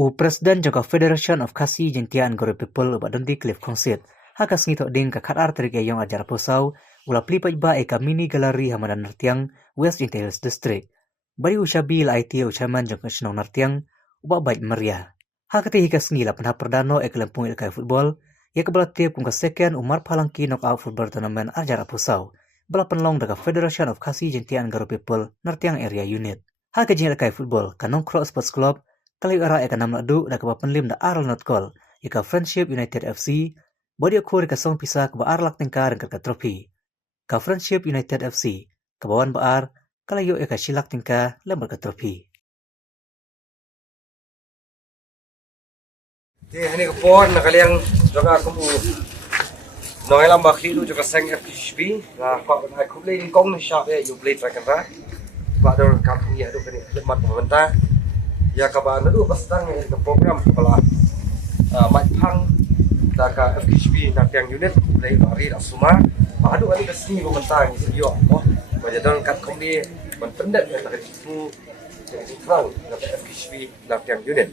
U Presiden Jaga Federation of Kasi Jentian Guru People ubat dondi Cliff Concert. Hakas ngito ding ka khatar terik ayong ajar posau ula plipat ba eka mini galeri hamadan nartiang West Interior District. Bari ushabi la IT ucaman jang nasional nartiang ubat baik meriah. Hakati hikas ngila penha perdano ek lempung ilkai football ya kebala tiap kung second umar palangki knockout football tournament ajar posau. Bala penlong daga Federation of Kasi Jentian Guru People nartiang area unit. Hakajin ilkai football kanong Cross Sports Club kali ara eka nam ladu da keba penlim da aral not call ika Friendship United FC bodi akur ika song pisah keba arlak tingkar dengan trofi ka Friendship United FC kebawan baar kala yo eka silak tingkar lembar ke trofi. Ini kepon nak kalian juga aku noilam bakri lu juga sang FHB lah pak aku beli kong ni shop ya you beli track and pak dor company ada kan lemat pemerintah ya kaban itu pastang ke program kepala Mike Pang daka FHB nartiang unit dari lari asuma padu ani kesini pemerintah ni yo oh bajadon kat company menpendat ya tak itu jadi terang dari FHB nartiang unit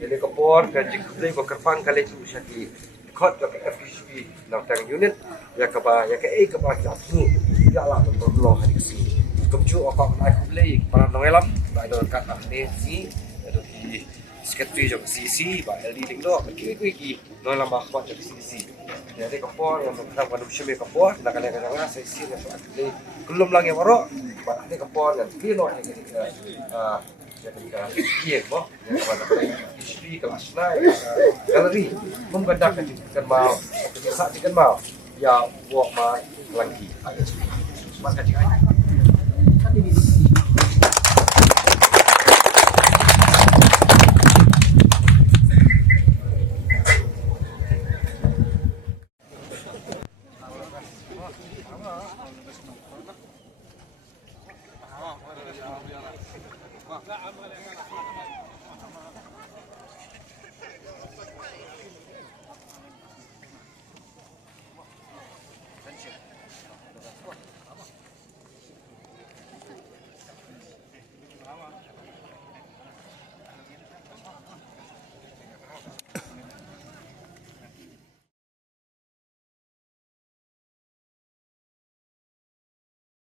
jadi kepor kan jikbeli ko kerpang kali tu syati kot ke FHB nartiang unit ya kaba ya ke kaba aku ya lah untuk hari kesini kemcu aku beli para noelam ada kat ni si di sekretari juga CC, pak LD tinggal, kiki nolah mahkamah juga CC. Jadi kapor yang tentang manusia kapor, nak kalian kenal CC yang sudah belum lagi baru, pak ini kapor yang kilo yang jadi kian boh, yang kepada istri kelas naik galeri, mengadakan kan mau, saat kan mau, ya buat mah lagi. Mas kacang.